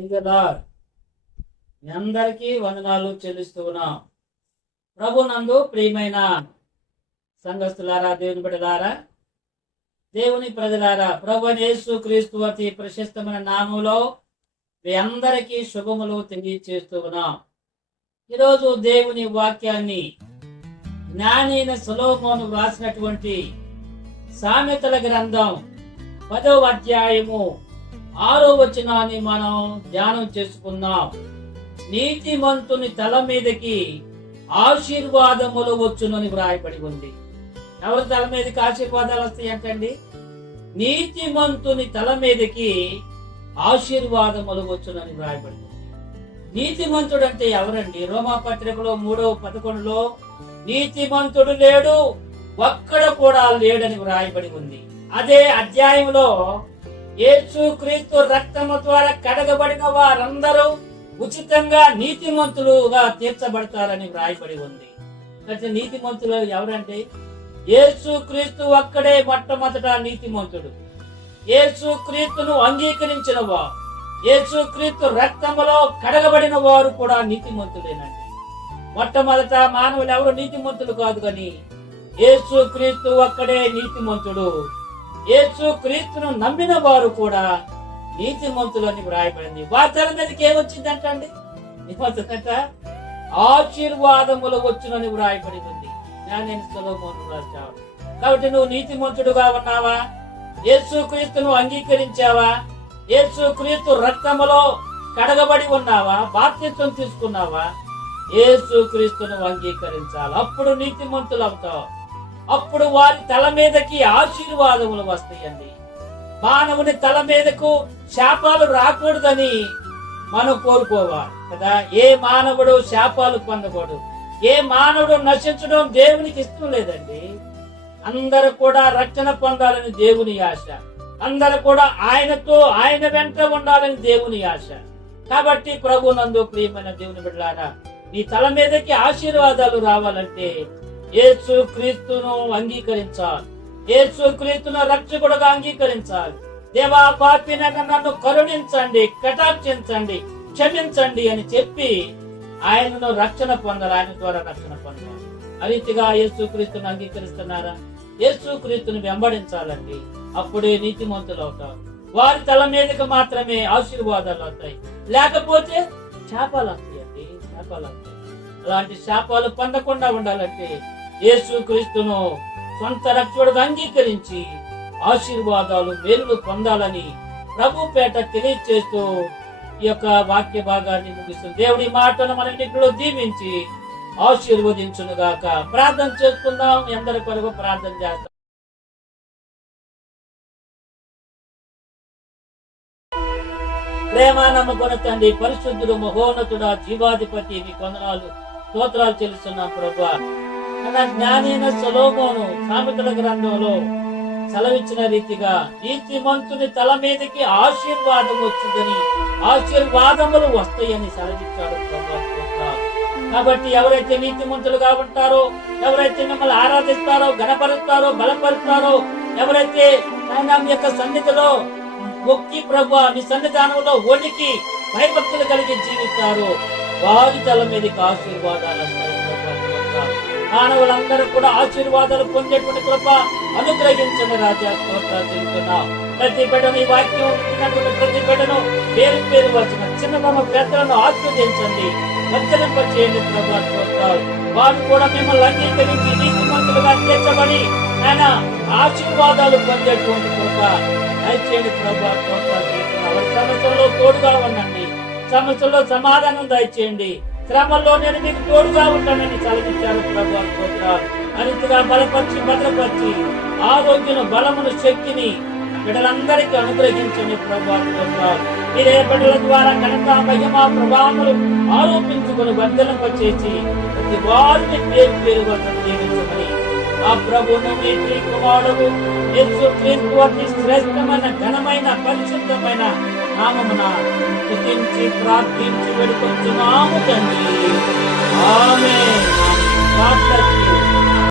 మీ అందరికీ వందనాలు చెల్లిస్తూ ఉన్నాం. ప్రభు నందు ప్రియమైన సంఘస్థులారా, దేవుని బిడ్డలారా, దేవుని ప్రజలారా, ప్రభు యేసు క్రీస్తు అతి ప్రశస్తమైన నామములో మీ అందరికీ శుభములు తెలియచేస్తూ ఉన్నాం. ఈరోజు దేవుని వాక్యాన్ని జ్ఞాని అయిన సొలొమోను వ్రాసినటువంటి సామెతల గ్రంథం 10వ అధ్యాయము 6వ వచనాన్ని మనం ధ్యానం చేసుకుందాం. నీతిమంతుని తల మీదకి ఆశీర్వాదములు వచ్చునని వ్రాయబడి ఉంది. ఎవరి తల మీదకి ఆశీర్వాదాలు వస్తాయి అంటండి? నీతిమంతుని తల మీదకి ఆశీర్వాదములు వచ్చునని వ్రాయబడి ఉంది. నీతిమంతుడు అంటే ఎవరండి? రోమా పత్రికలో 3:11 నీతిమంతుడు లేడు, ఒక్కడ కూడా లేడని వ్రాయబడి ఉంది. అదే అధ్యాయంలో యేసు క్రీస్తు రక్తము ద్వారా కడగబడిన వారందరూ ఉచితంగా నీతిమంతులుగా తీర్చబడతారని వ్రాయబడి ఉంది. అయితే నీతిమంతులు ఎవరంటే యేసు క్రీస్తు ఒక్కడే మొట్టమొదట నీతిమంతుడు. యేసు క్రీస్తును అంగీకరించిన వారు, యేసు క్రీస్తు రక్తములో కడగబడిన వారు కూడా నీతిమంతులేనండి. మొట్టమొదట మానవులు ఎవరు నీతిమంతులు కాదు, కానీ యేసు క్రీస్తు ఒక్కడే నీతిమంతుడు. యేసు క్రీస్తును నమ్మిన వారు కూడా నీతిమంతులు అని వ్రాయబడింది. వారి తల మీదకి ఏమొచ్చిందంటండి? ఆశీర్వాదములు వచ్చునని వ్రాయబడి ఉంది. నేను సొలొమోను రాశాను. కాబట్టి నువ్వు నీతిమంతుడుగా ఉన్నావా? యేసు క్రీస్తును అంగీకరించావా? యేసు క్రీస్తు రక్తములో కడగబడి ఉన్నావా? బాప్తిస్మం తీసుకున్నావా? యేసు క్రీస్తును అంగీకరించాలి, అప్పుడు నీతిమంతులు అవుతావు. అప్పుడు వారి తల మీదకి ఆశీర్వాదములు వస్తాయండి. మానవుని తల మీదకు శాపాలు రాకూడదని మనం కోరుకోవాలి కదా. ఏ మానవుడు శాపాలు పొందకూడదు. ఏ మానవుడు నశించడం దేవునికి ఇష్టం లేదండి. అందరూ కూడా రక్షణ పొందాలని దేవుని ఆశ. అందరూ కూడా ఆయనతో ఆయన వెంట ఉండాలని దేవుని ఆశ. కాబట్టి ప్రభు నందు ప్రియమైన దేవుని బిడ్డలారా, నీ తల మీదకి ఆశీర్వాదాలు రావాలంటే యేసు క్రీస్తును అంగీకరించాలి. యేసు క్రీస్తును రక్షకుడుగా అంగీకరించాలి. దేవా, పాపినైన నన్ను కరుణించండి, కటాక్షించండి, క్షమించండి అని చెప్పి ఆయనను రక్షణ పొందాలి. ఆయన ద్వారా రక్షణ పొందాలి. అరీతిగా యేసు క్రీస్తును అంగీకరిస్తున్నారా? యేసు క్రీస్తును వెంబడించాలండి. అప్పుడే నీతిమంతులు అవుతారు. వారి తల మీదకి మాత్రమే ఆశీర్వాదాలు వస్తాయి, లేకపోతే శాపాలు వస్తాయండి. శాపాలు వస్తాయి. అలాంటి శాపాలు పొందకుండా ఉండాలంటే యేసు క్రీస్తును సొంత రక్షకుడుగా అంగీకరించి ఆశీర్వాదాలు, మేలులు పొందాలని ప్రభు పేట తెలియచేస్తూ ఈ యొక్క వాక్య భాగాన్ని ముగిస్తుంది. దేవుడి మాటను మన ఇంట్లో దీవించి ఆశీర్వదించును గాక. ప్రార్థన చేసుకుందాం. అందరి కొరకు ప్రార్థన చేస్తాం. ప్రేమ నమ్మకొన తండ్రి, పరిశుద్ధుడు, మహోన్నతుడా, జీవాధిపతి, మీ కొందనాలు స్తోత్రాలు చెల్లిస్తున్నాం ప్రభువా. జ్ఞానైన సొలొమోను సామెతల గ్రంథంలో సెలవిచ్చిన రీతిగా నీతిమంతుని తల మీదకి ఆశీర్వాదం వచ్చిందని, ఆశీర్వాదములు వస్తాయని సెలవిచ్చాడు ప్రభువా. కాబట్టి ఎవరైతే నీతిమంతులుగా ఉంటారో, ఎవరైతే మిమ్మల్ని ఆరాధిస్తారో, గణపరుస్తారో, బలపరుస్తారో, ఎవరైతే ఆయన మీ యొక్క సన్నిధిలో మొక్కి ప్రభువా మీ సన్నిధానంలో వణికి భయభక్తులు కలిగి జీవిస్తారు, వారి తల మీదకి ఆశీర్వాదాలు వస్తాయి. మానవులందరూ కూడా ఆశీర్వాదాలు పొందేటువంటి కృప అనుగ్రహించండి రాజా. స్తోత్రాలు చెల్లిస్తున్నాం. ప్రతి బిడ్డను ఈ వాక్యం విన్నటువంటి ప్రతి బిడ్డను పేరు పేరు వచ్చిన చిన్నతన పెద్దలను ఆస్వాదించండి, వర్ధలింపచేయండి ప్రభా. స్తోత్రాలు. వారు కూడా మిమ్మల్ని అంగీకరించి నీతిమంతులుగా తీర్చబడి ఆయన ఆశీర్వాదాలు పొందేటువంటి కృప దయచేయండి ప్రభా. స్తోత్రాలు చెల్లిస్తున్నాం. వారి సమస్యల్లో తోడుగా ఉండండి, సమస్యల్లో సమాధానం దయచేయండి. క్రమంలో నేను మీకు తోడుగా ఉంటానని సెలవిచ్చారు ప్రభు. స్తోత్రాలు. అనితిగా బలపరిచి భద్రపరిచి ఆరోగ్యను, బలమును, శక్తిని బిడ్డలందరికీ అనుగ్రహించండి ప్రభు. స్తోత్రాలు. మీరే బిడ్డల ద్వారా ఘనత, మహిమ, ప్రభావములు ఆరోపించుకుని వర్ధలింపచేసి ప్రతి వారిని పేరు పేరుగా దీవించమని ఆ ప్రభువును మీ కుమారుడు యేసు క్రీస్తు అతి శ్రేష్టమైన, ఘనమైన, పరిశుద్ధమైన నామమున స్తుతించి ప్రార్థించి వేడుకొంచున్నాము తండ్రి. ఆమేన్.